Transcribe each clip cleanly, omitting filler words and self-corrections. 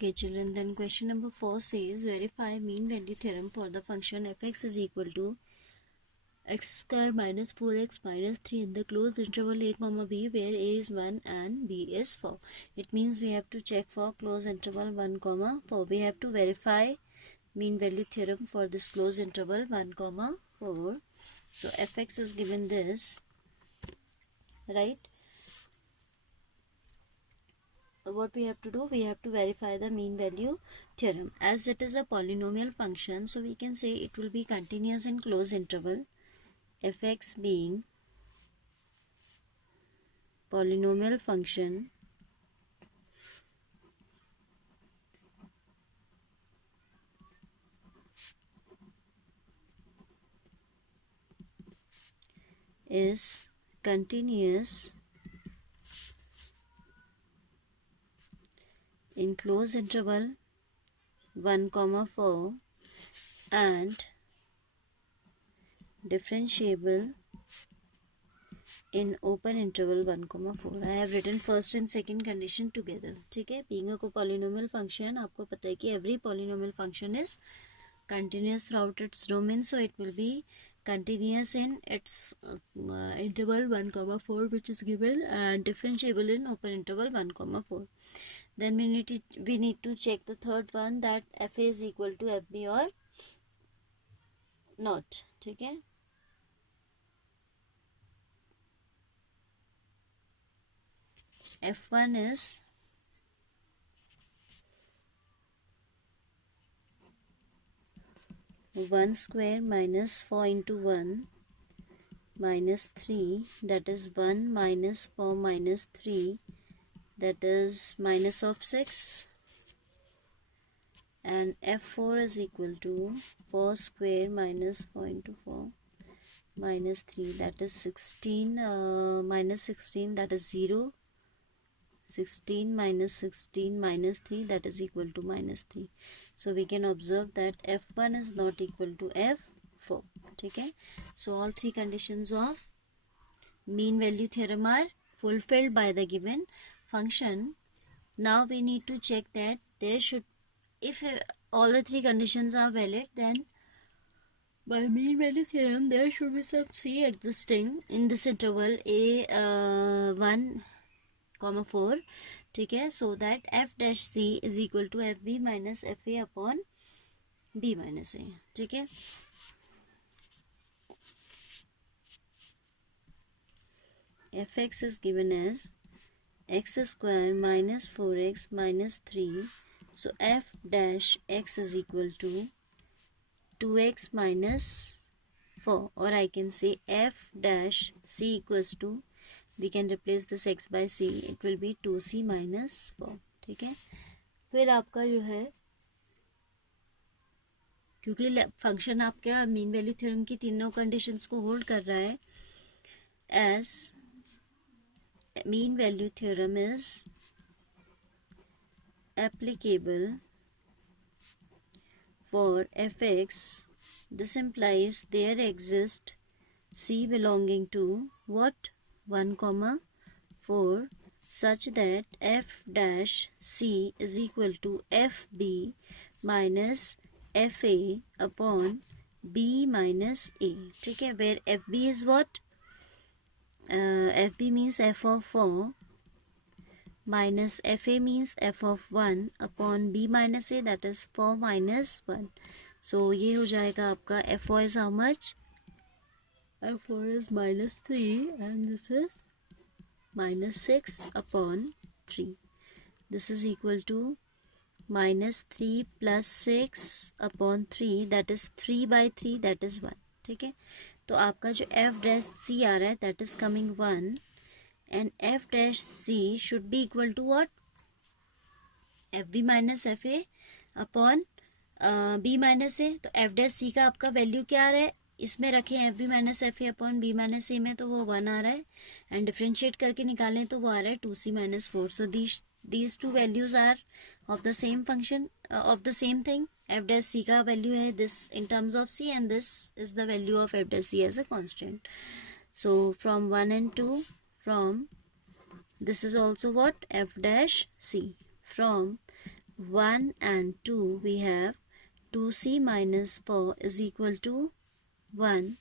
Okay children, then question number 4 says verify mean value theorem for the function fx is equal to x square minus 4x minus 3 in the closed interval a comma b where a is 1 and b is 4. It means we have to check for closed interval 1 comma 4. We have to verify mean value theorem for this closed interval 1 comma 4. So fx is given this, right? What we have to do, we have to verify the mean value theorem. As it is a polynomial function, so we can say it will be continuous in closed interval, fx being polynomial function is continuous in closed interval 1 comma 4 and differentiable in open interval 1 comma 4. I have written first and second condition together. ठीक है, being a polynomial function, आपको पता है कि every polynomial function is continuous throughout its domain, so it will be continuous in its interval 1 comma 4 which is given and differentiable in open interval 1 comma 4. Then we need to check the third one, that fa is equal to fb or not. ठीक है, f1 is one square minus 4 into 1 minus 3, that is 1 minus 4 minus 3, that is minus of 6, and f4 is equal to 4 square minus 4 into 4 minus 3, that is 16 minus 16, that is 0. 16 minus 16 minus 3, that is equal to minus 3. So we can observe that f1 is not equal to f4. Okay, so all three conditions of mean value theorem are fulfilled by the given function. Now we need to check that there should, if all the three conditions are valid, then by mean value theorem there should be some c existing in this interval a 1 comma 4. ठीक है, so that f dash c is equal to fb minus fa upon b minus a. ठीक है, fx is given as x square minus 4x minus 3, so f dash x is equal to 2x minus 4, or I can say f dash c equals to, we can replace this x by c, it will be 2c minus 4. ठीक है, फिर आपका जो है, क्योंकि function आपका mean value theorem की तीनों कंडीशंस को होल्ड कर रहा है, as mean value theorem is applicable for fx, this implies there exists c belonging to what, 1 comma 4, such that f dash c is equal to fb minus fa upon b minus a. ठीक है, where fb is what, fb means f of 4 minus fa means f of 1 upon b minus a, that is 4 minus 1. So ये हो जाएगा आपका f4 is how much, f4 is minus 3 and this is minus 6 upon 3. This is equal to minus 3 plus 6 upon 3, that is 3 by 3, that is 1. ठीक है, तो आपका जो f dash c आ रहा है, that is coming 1, and f dash c should be equal to what, fb minus fa upon b minus a. तो f dash c का आपका वैल्यू क्या आ रहा है, इसमें रखें F B minus F A upon B minus A में, तो वो 1 आ रहा है, एंड डिफ्रेंशिएट करके निकालें तो वो आ रहा है 2c minus 4. So these two values are of the same function, of the same thing. F dash C का वैल्यू है this in terms of C, and this is the value of F dash C as a constant. So from 1 and 2, from this is also what, f dash c, from 1 and 2, we have 2c minus 4 is equal to 1,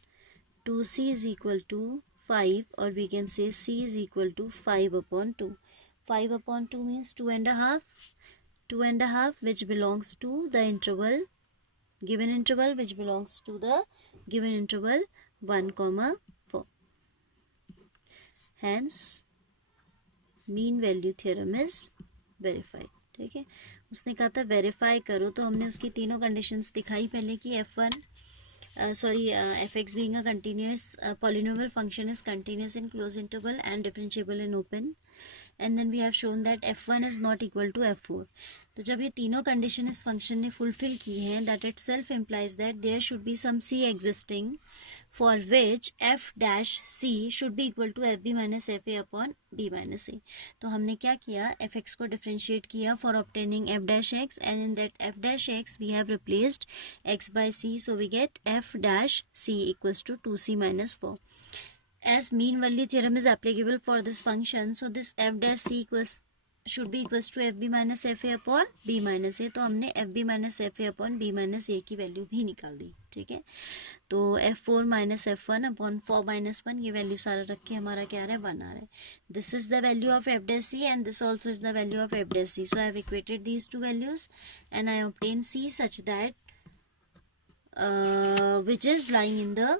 2c is equal to 5, or we can say c is equal to 5 upon 2. 5 upon 2 means 2 and a half. 2 and a half which belongs to the interval, given interval which belongs to the given interval 1, 4. Hence mean value theorem is verified. ठीक है, उसने कहा था verify करो, तो हमने उसकी तीनों कंडीशंस दिखाई पहले कि f(x) being a continuous polynomial function is continuous in closed interval and differentiable in open, and then we have shown that f1 is not equal to f4. तो जब ये तीनों कंडीशन इस फंक्शन ने फुलफिल की हैं, that itself implies that there should be some c existing for which f dash c should be equal to fb minus fa upon b minus a. तो हमने क्या किया, fx को differentiate किया for obtaining f dash x, and in that f dash x we have replaced x by c, so we get f dash c equals to 2c minus 4. As mean value theorem is applicable for this function, so this f dash c should be equals to fb minus fa upon b minus a. तो हमने fb minus fa upon b minus a की value भी निकाल दी. ठीक है, तो f4 minus f1 upon 4 minus 1, ये value सारा रख के हमारा क्या आ रहा है, 1 आ रहा है. This is the value of f dash c and this also is the value of f dash c. So I have equated these two values and I obtain c such that which is lying in the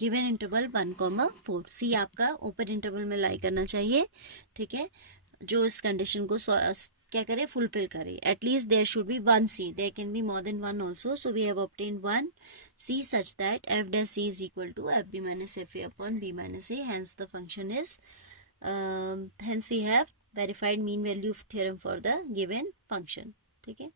given interval 1, 4. सी आपका open interval में लाई करना चाहिए. ठीक है, जो इस condition को क्या करे, फुलफिल करे. At least there should be 1 C, there can be more than 1 also. So we have obtained 1 C such that F dash C is equal to F B minus F A upon B minus A. Hence the function is hence we have verified mean value theorem for the given function. ठीक है.